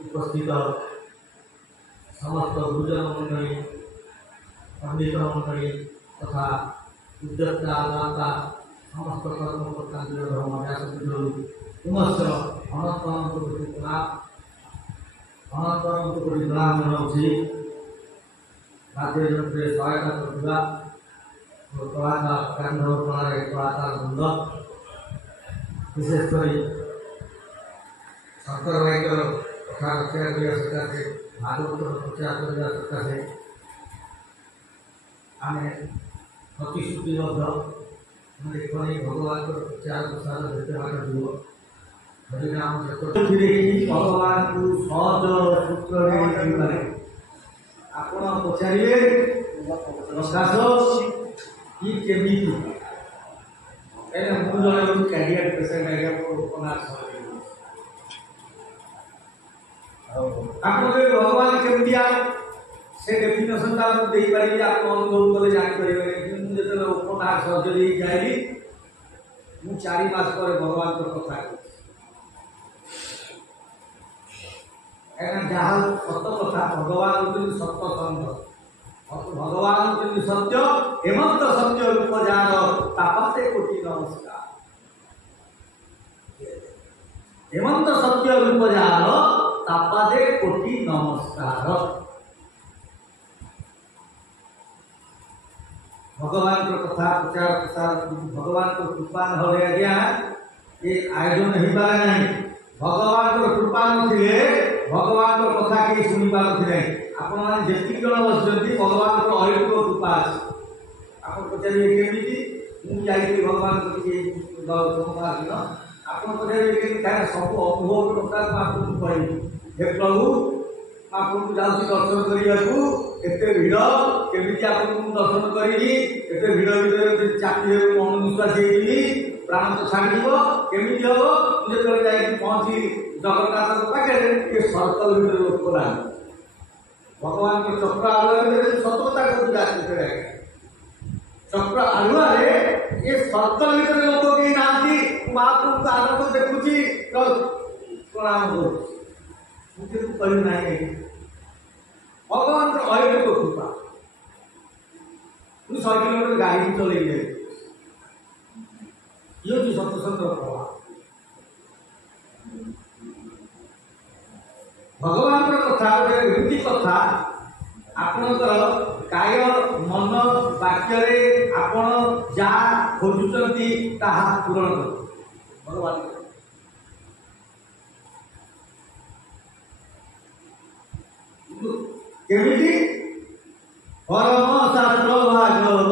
उपस्थित समस्त गुरुजन मंडली पंडित मंडली तथा उद्योक्ता दाता समस्त कर्मकर्ता पुनश्च अनंत प्रणाम जनाऊँगी। राज्य सहायता करुवा कलाकार कलाकार वृंद विशेषकर शंकर भाई कथा रक्षा करने सकाशे भागवत प्रचार करने सकाशे आम प्रतिश्रुतिबद्ध देखने भगवान प्रचार प्रसार भेट बाट जीव हरिनाम भगवान को सहज सूत्र आप पचारे प्रकाश कि केमी मुझे जन कैरियर पेसेंट आज्ञा आप भगवान केमिया से डेफिनेशन दे पारि आप अनुभव कले जापर मुझे उपन्यास सर्जरी जाइली मु 4 मास पर भगवान कथा जहाँ सत कथा भगवान होती सत्य संग भगवान होती सत्य हेमंत सत्य रूप जार तापते कोटि नमस्कार हेमंत सत्य रूप जार तापदे कोटि नमस्कार। भगवान कथा प्रचार प्रसार भगवान को कृपा न आज्ञा ये आयोजन हो पारे ना भगवान कृपा नथिले भगवान कथा कहीं शुणी पारे आपण जी जन बस भगवान अहित कृपा अच्छे आप पचारे केमी मुझे भगवान सोमवार दिन आप पचारे सब अनुभव प्रकार आपको कह हे प्रभु आपको जाऊँगी दर्शन करने एत भिड़ केमी आपको दर्शन करी एत भिड़ भर चाकरी मन विश्वास प्राण तो छाड़ केमी हम मुझे पहुँची जगन्नाथ पाखे ये सर्कल भर लोक ना भगवान के चक्र आलुआ सतता चक्र आलुआ ये सर्कल भर लोक कहीं ना महाप्रभु का आनंद देखुची प्रणाम मुझे करना भगवान अहित कृपा मुझे 100 किलोमीटर गाड़ी चल ये सत्संग प्रभाव भगवान कथा गोटे कथा आपणकर काय मन वाक्य आपण जहाँ खोजुंट ताहा पूरण कर भगवान केमिति परम शास्त्र भागवत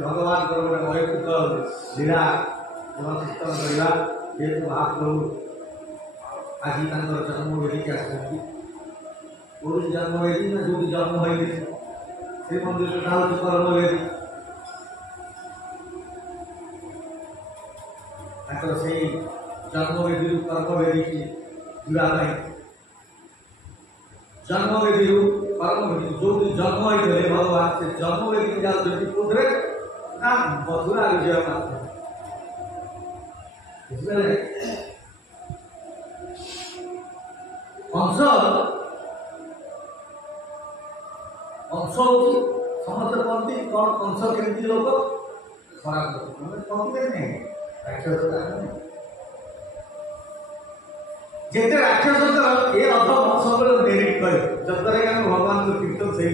भगवान लीला चिंतन करवा जेहेतु महाप्रभु आज जन्म वेदी जन्म वेदी ना जो जन्म हो से मंदिर हूँ कर्म वेदी से जन्म वेदी कर्म वेदी की जुड़ा जन्म वेदी कर्म वेदी जो जन्म होते भगवान से जन्म वेदी जाती कौन ना मथुरा विजय मात्र अंश अंश समस्त कहती कौन कंस केमती लोक खराब कहते नहीं राक्षस जिते राक्षस ये अधम सब मेरिट करे जतरे भगवान को कीर्तन सही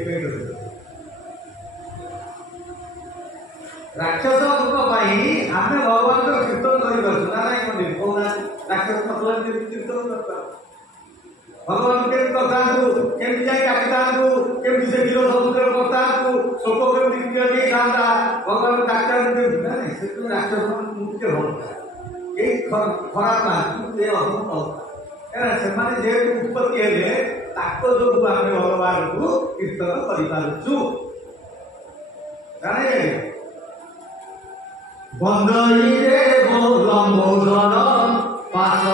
राक्षस आम भगवान कीर्तन कर राक्षस मतलब कीर्तन करता भगवान के कथा केमती जाए डाकी था केमती से गिरो समुद्र करता शोक केमती था भगवान डाक्टर से राक्षस मुख्य भलता ये खराब ना ये अधम से जेहेतु उत्पत्ति है जो आम भगवान को कीर्तन कर बंदई देव लंबोदर पास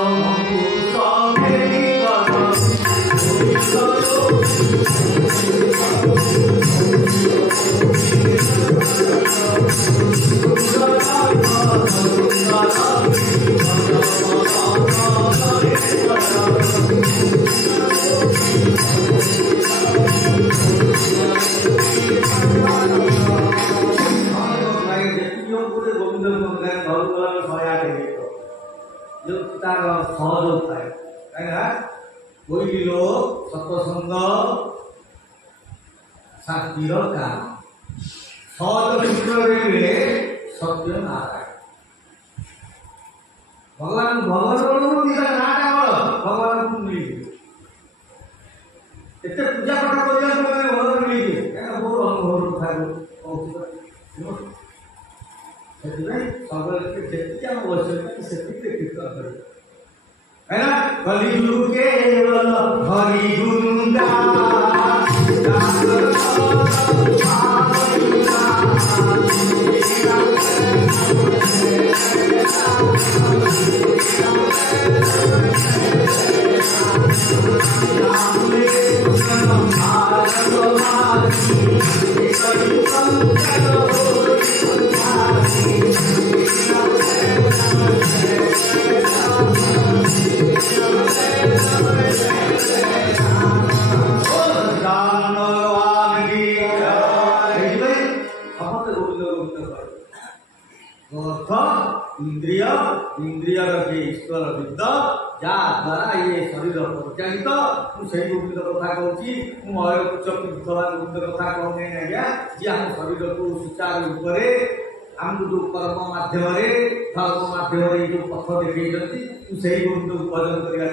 सहज उपाय कहीं कोई लोग सत्संग शांतिर काम सहज सूत्र सत्य नारायण भगवान भगवान नाटा बड़ भगवान को मिल एत पूजा पाठ कर भगवान मिल क्या बहुत अनुभव था कलिजुग केवल हरि गुंगा इंद्रिय इंद्रिय ईश्वर विद्या जद्वारा ये शरीर परिचालित मुझे गोविंद कथा कहूँ मय उच्च भगवान गोविंद कथा कहूँ आज्ञा जी आम शरीर को सुचारू रूप से आमको जो कर्म मध्यम धर्म मध्यम जो पथ देखते मुझे गोविंद को भजन करने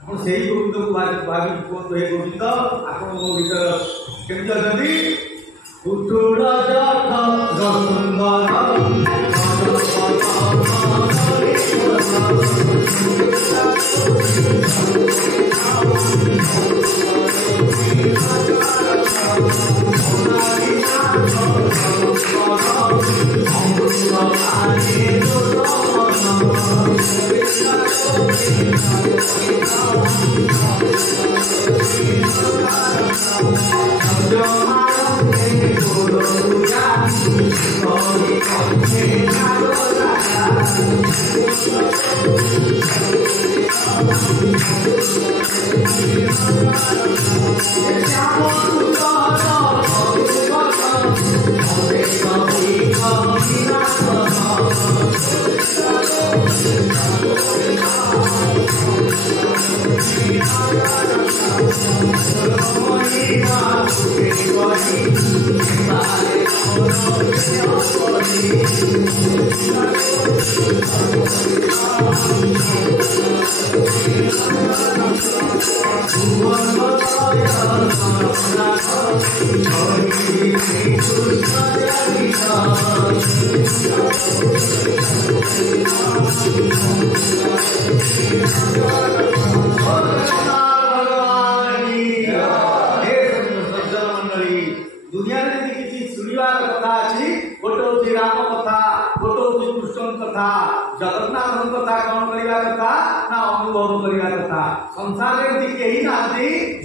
कहूँ से गोविंद को भावी कहते हे गोविंद आप मो भर केमी अच्छा उठुड़ जख जगन्नाथ कथा कौन करवा कथा ना अनुभव करवा कथा संसार में कहीं ना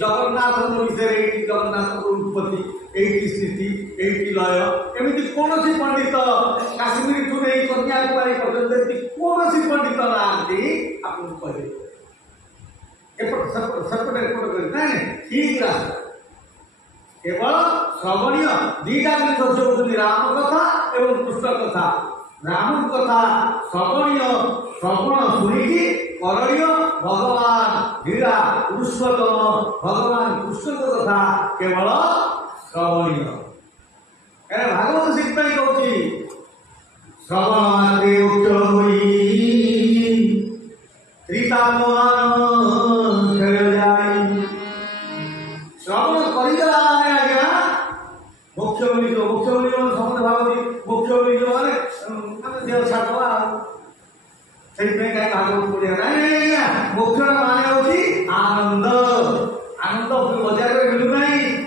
जगन्नाथ विषय जगन्नाथ उत्पत्ति एटी स्थिति एटी लय एमती कौन पंडित काश्मीर ठू नहीं कन्याकुमारी पर्यटन कौन पंडित ना आपको कहे सेपटे ठीक रास्ता केवल श्रवणीय दीटा जिन होती राम कथा एवं कृष्ण कथा राम कथा श्रवणीय श्रवण शुणिकी करणीय भगवान लीला पुरुषोत्तम भगवान कृष्ण कथा केवल श्रवणीय भागवत शिक्षा कहूँ श्रवण श्रवण कर मोक्ष मिल समझ भावी मोक्ष मिल देह छाड़ा से भागवत पढ़ा ना मोक्ष मान हूँ आनंद आनंद बजार में मिलूना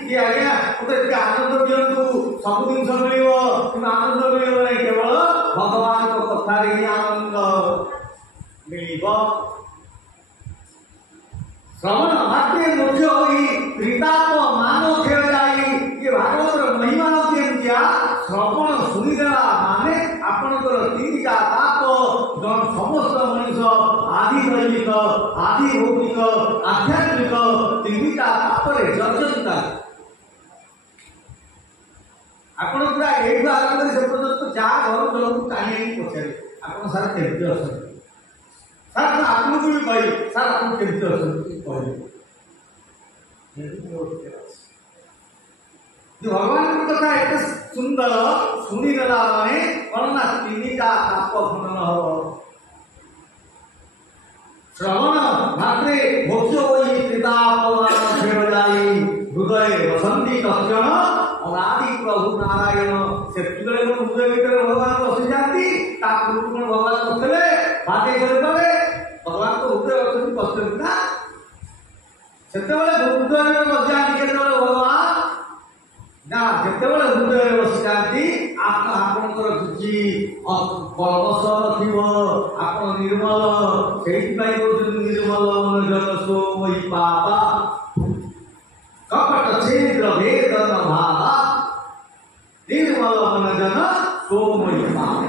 कि आज्ञा मत आनंद दिंतु सब जिन मिल आनंद मिल नहीं केवल भगवान को कथा ही आनंद मिल श्रवण मात्र मुख्य होई त्रिताप मानो खेल जाई ये भागवत महिमा क्या श्रवण शुणीदेला माने आपणकर तीनटा ताप जन समस्त मनुष्य आदि दैविक आदि भौतिक आध्यात्मिक तीनटा तापरे जर्जरित आपण पूरा एठू आरंभ से पर्यंत जा घर चलू टाणी पचारे आपण सारा केमती अछन सार आपको भी कही सार आप केमती अछन कही जो भगवान की कथा एत सुंदर शुणीदेला माने कौन ना तीनटा ताप खंडन हम श्रवण मात्रे मोक्ष होई त्रितापमान खेल जाई हृदय वसंती तक्षण अनादि प्रभु नारायण से हृदय भीतर भगवान बसी जाती भगवान बसले बाटे करे भगवान तो हृदय अछंती बसते ना सेतेबेले हृदय बसी जाती केतेबेले भगवान ना जेतेबेले हृदय बसी जाती आपणकर किछि कलमश नथिबो आपण निर्मल सेइपाई निर्मल मन जन सोई पापा कपट छेद्र भेदन भावा निर्मल मन जन सोमय पापा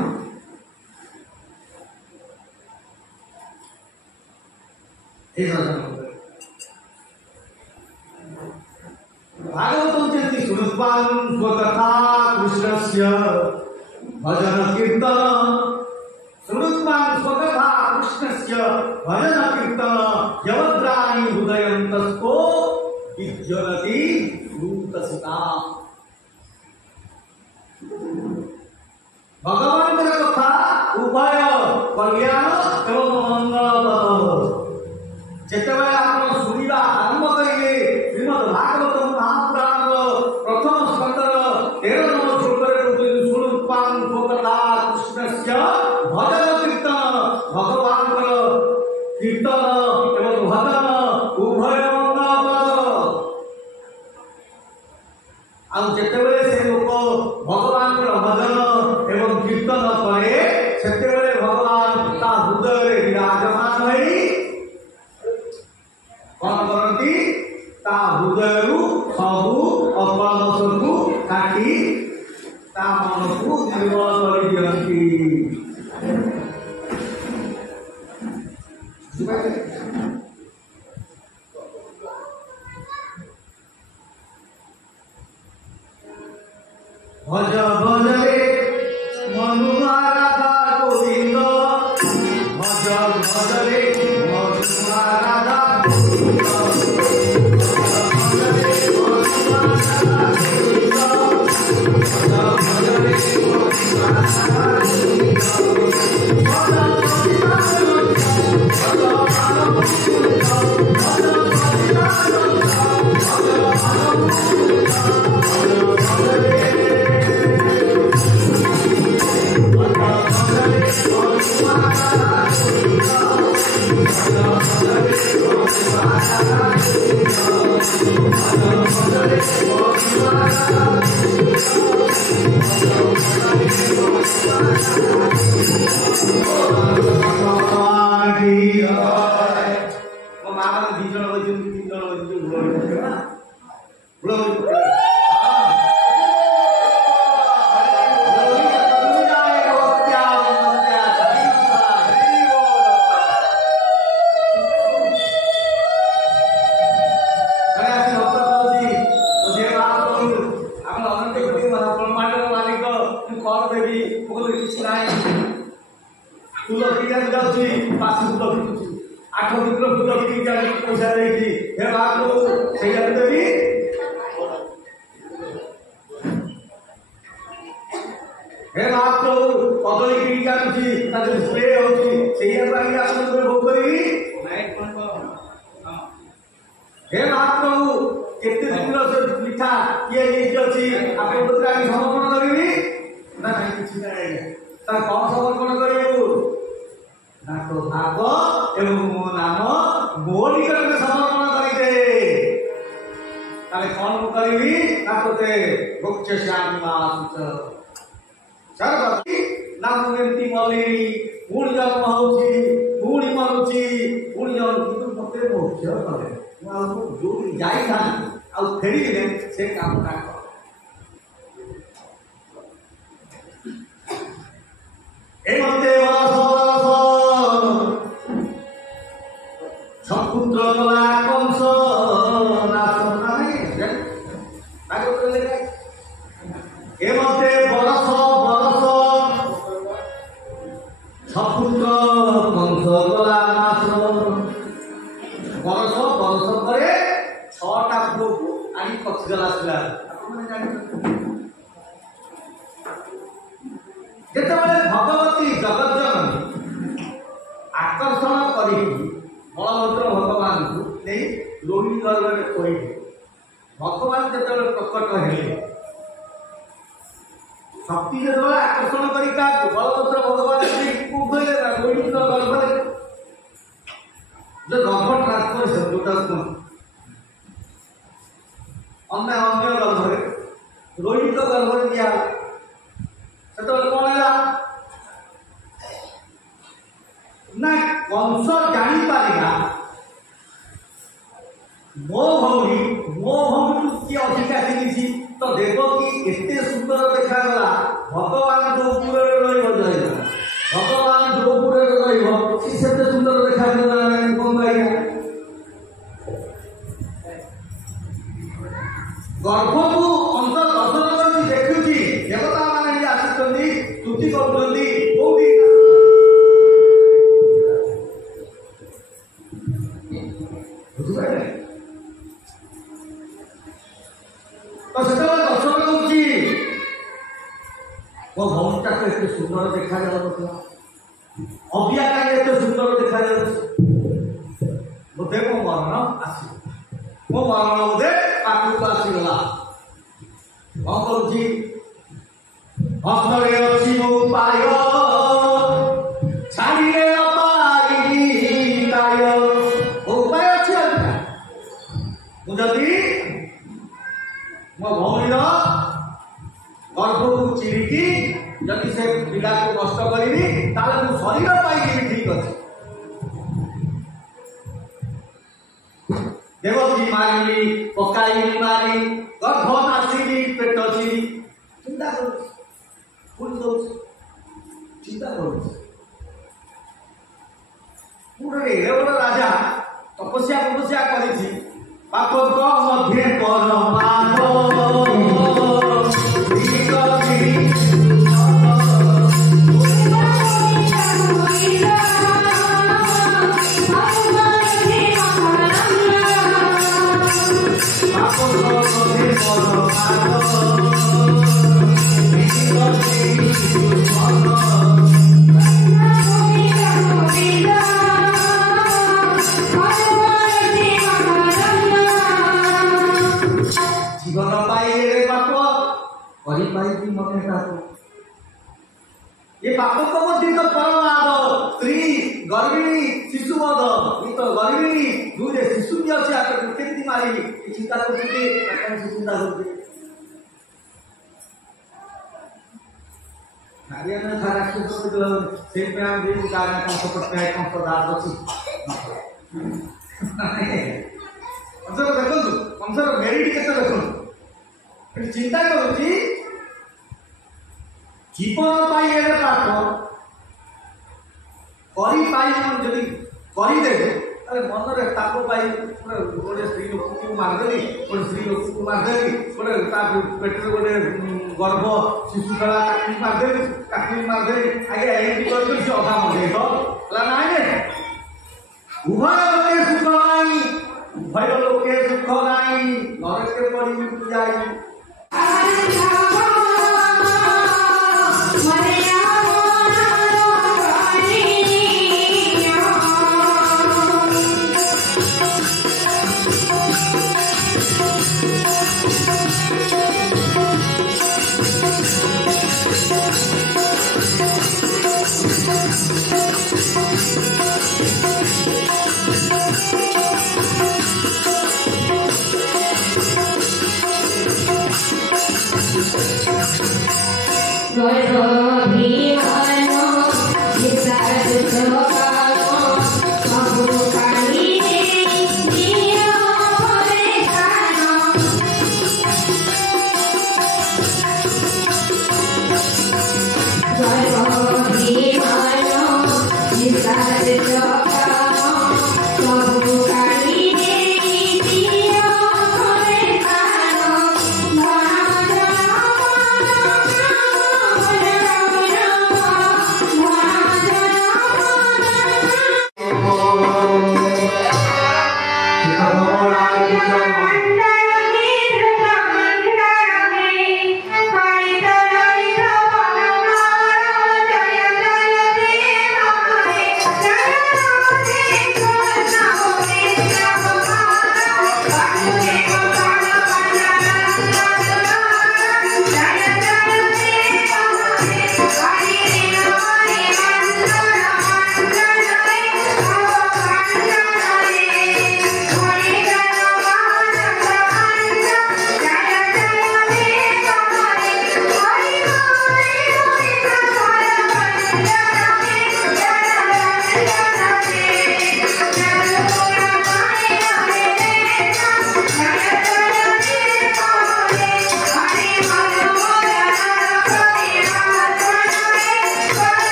भागवतं चेति सुनुत्वान् स्वकथा कृष्णस्य भजन कीर्तन सुनुत्वान् स्वकथा कृष्णस्य भजन कीर्तन यवद्राणि हृदयन्तस्तो विज्जलति भूतसिता भगवान कथा उभय कल्याण एवं मंगल जेतेबेले आपण सुनिबा आरंभ करिले श्रीमद् भागवत महापुराण प्रथम स्कंदर 13 नंबर श्लोकरे सुनुत्वान् स्वकथा कृष्णस्य भजन कीर्तन भगवान कीर्तन एवं भजन उभय आउ जेतेबेले से लोक भगवान भजन एवं कीर्तन करे सेतेबेले भगवान ता हृदय विराजमान होई कौन करती ता हृदय सबु अपलस को काटी ता मन को निर्मल कर दियंती भज भज रे मनुआ राधा गोविंद भज भज रे मनुआ राधा गोविंद भज रे मनुआ राधा गोविंद भज रे मनुआ राधा हे महाप्रभु केते दिन से मिठा किए अछि आपण तो आगे समर्पण करिवि ना नहीं किछ नहीं ता कौन समर्पण करियो ना तो भाग एवं मो नाम मो निकट में समर्पण करिदे ताले कौन करिवि ना तो ते भोक्ष श्याम मास गली पुणी जन्म होची पुणी मरुची पुणी जन्म किंतु मते मोक्ष कले जो जाई था आ फेरी से काम ना कर एमते सपुत्र गला कंस नाशना नहीं आगे तो लेगा एमते बरस सपुत्र कंस गला नाश बरस पर 6टा पुओ को आनी पक्षगला आसला जेतबेले भगवती जगत जननी आकर्षण करी बलभद्र भगवान को नहीं रोहिणी गर्भ में खोई भगवान जेतबेले प्रकट हेले शक्ति जेतबेले आकर्षण करी का बलभद्र भगवान को खोले रोहिणी गर्भ में जो गर्भ ट्रांसफर शब्दटा अन्य अन्य गर्भ रोहिणी गर्भ में दिया सेतबेले कौन है ना कंस जानी पारिला मो भौरी किए अधिका चिन्ही तो देवकी एते सुंदर देखा गला भगवान जो ऊपर रही भगवान जो ऊपर रही से सुंदर देखा गला कौन पाइला गर्भ को अंत दर्शन कर देखुची देवता माने आसितंदी स्तुति करतंदी कोठी बुझाए तो सेतबेले दर्शन करूची वो भौमटा को एते सुंदर देखा जाउथला अबिया का एते सुंदर देखा जाउछ बोधे को मरण आसी वो मरण बोधे पाखु आसी गला कौन करूची हस्तरे अछि उपाय छाड़िले अपाई काय उपाय अछि मुजदी मो भौरीर गर्भ को चिरिकी जदि से पिला को नष्ट करी ताले मो शरीर पाई ठीक अछि देवकी मारिली पकाई मारी गर्भ नासिली पेट चिरी चिंता करू पुल दो चिंता करू पूरे एवढा राजा तपस्या करी पाप मध्य कर जीवन पाइले पाप करी पाई की मने ताको ये पाप को मध्य तो परमाद स्त्री गर्भिणी शिशु मद ये तो गर्भिणी दूरे शिशु भी अछि आके केति मारी चिंता करते कौन सी चिंता करते हरियाणा था राक्षस को से पे हम भी कारण कौन सा पटका है कौन सा दास अछि अंतर देखो कौन सा मेरिट केते देखो चिंता करूची जीवन पाई पाप करी पाई जदि करदेवे अरे मन में ताप पाई गोटे स्त्री लोक को मारदेली गोटे स्त्री लोक को मारदेली गोटे पेट गोटे गर्भ शिशु खेला काकी मारदेली आगे एमती कर अधा मजे ना उभय लोके सुख नाई उभय लोके सुख नाई नरके पड़ी जाई Goy goy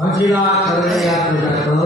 हजिरा करने या प्रजा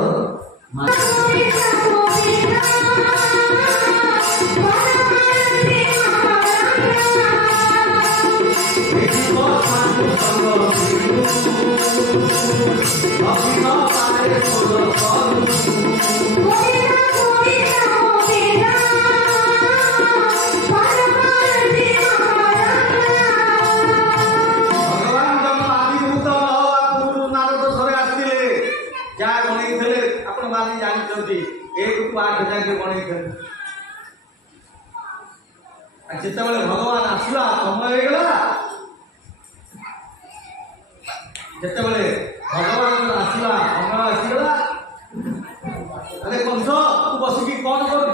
जितेबाला भगवान आसला समय हो गला जितेबाला भगवान आसला समय आसीगला अरे कंस तू बसिकी कौन करू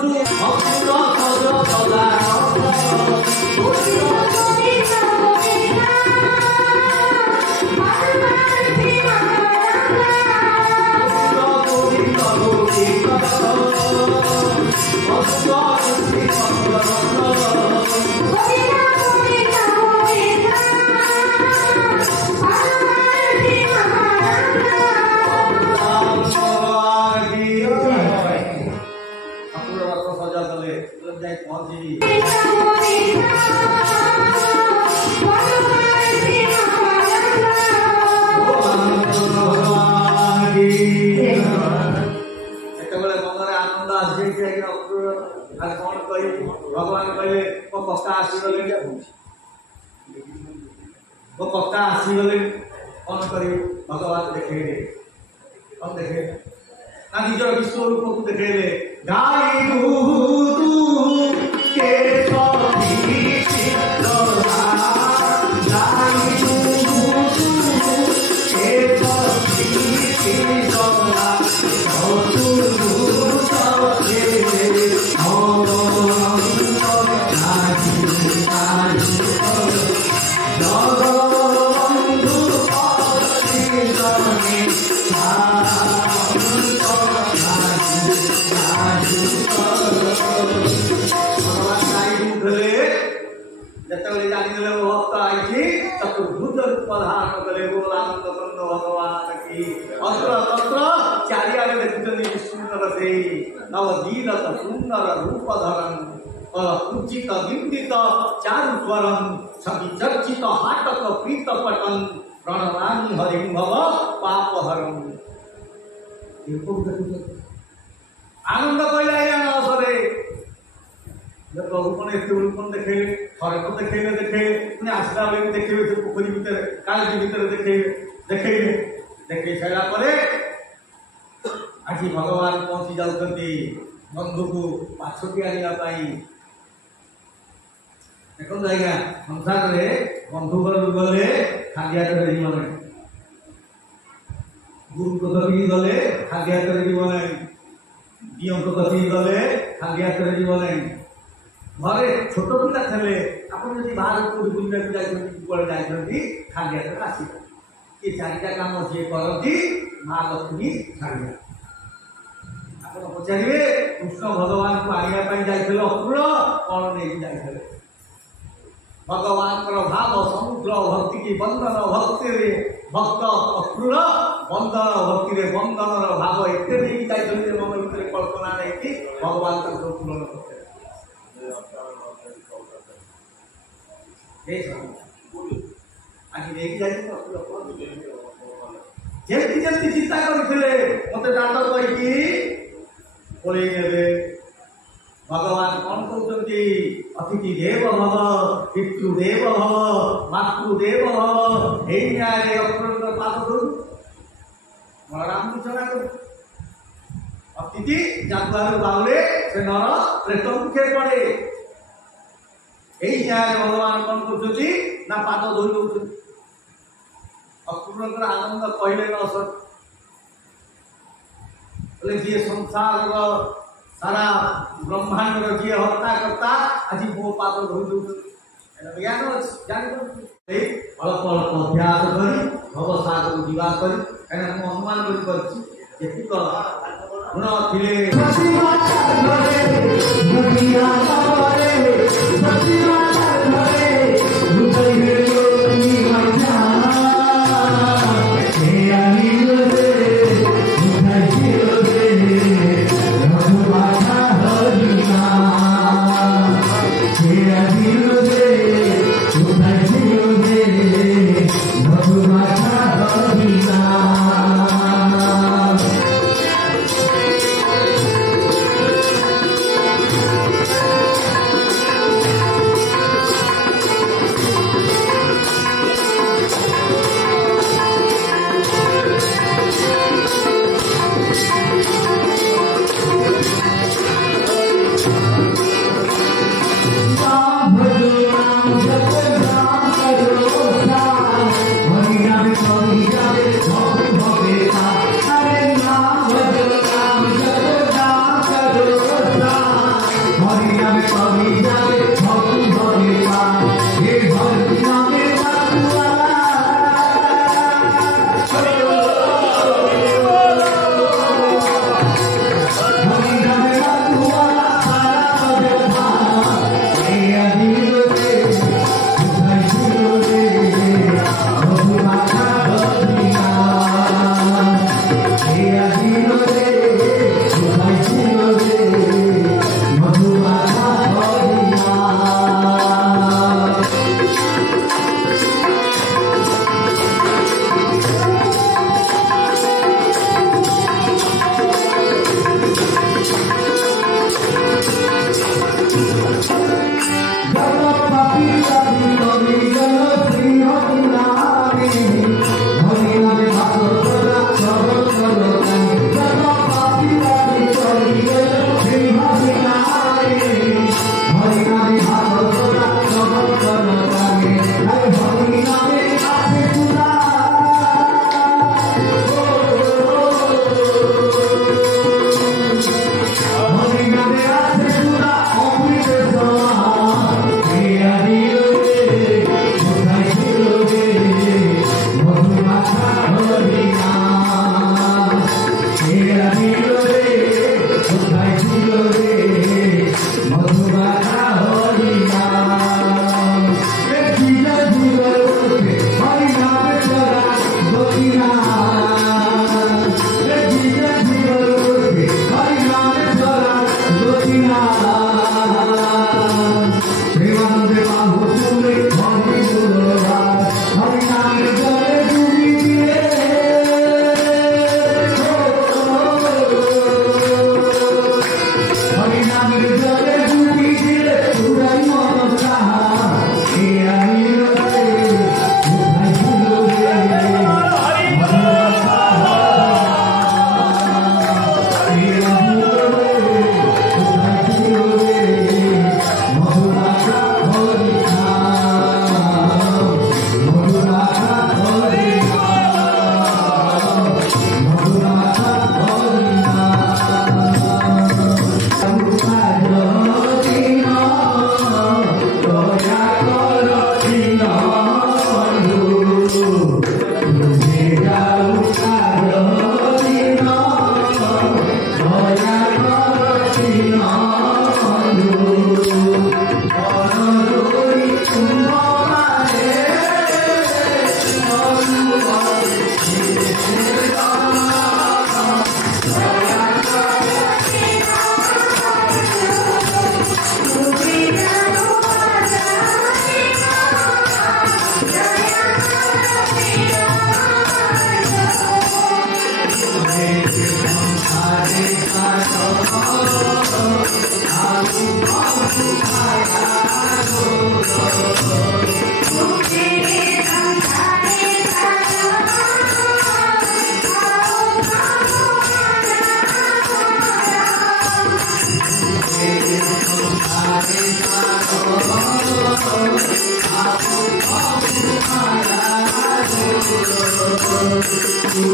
भगवान कहले वो पक्का आसीगले वो पक्का आसीगले कौन करी भगवान देखे कौन देखे ना निज विश्व रूप को देखेले गाई दूध के सभी चित्तरा गाई दूध के चतुर्भुज रूप धारण कले बोलानंद ब्रह्म भगवान की अत्र तत्र चारियारे देखुचंदी सुंदर से नवदीनत सुंदर रूप धरन पूजित बिंबित चारु स्वरम सभी चर्चित हाटक प्रीत पटन प्रणमामि हरिं भव पापहरम। आनंद कहला अवसरे रूपन रूपन देखे थरे तो देखे देखे पुणी आसला बेले देखे पोखरी भितर काली भितर देखे देखे देखे सारा आज भगवान पहुंची जाऊँगी बंधु को पाछटी आने देखो आज्ञा संसार में बंधु घर गले खाली हाथ में जीवन गुरु कथी गले खाली हाथ में जीवन दियों कथी गले खाली हाथ में जीवन घरे छोट पिला थे आपड़ी बाहर को बुलने जाती खाली हाथ में आस ये चारिटा काम सी करती माँ लक्ष्मी छाड़िया आप पचारे कृष्ण भगवान को आने जाते अक्रूर कौन नहीं जाते भगवान भाव समुद्र भक्ति की बंधन भक्ति भक्त अक्रूर बंधन भक्ति बंधन भाव एत मन भर कल्पना नहीं भगवान पूरण करते आज जमी जमी चिंता करते मत दात कहीकि पलि ने भगवान कौन कहते अतिथि देव भव पितृदेव भव मातृदेव भव यही न्याय अक्रूर पाप करू बलराम सूचना करू अतिथि जागुआर बाउले से नर प्रेत मुखे पड़े यही न्याय भगवान कौन कहते ना पाद धोई दौर अक्रूर आनंद कहले न सर जी संसार सारा ब्रह्मांड जी हत्या करता आज मो पाद धोई दौर ज्ञान जान अल्प अल्प अभ्यास कर भवसागर जीवा कर कहीं अनुमान कर Hare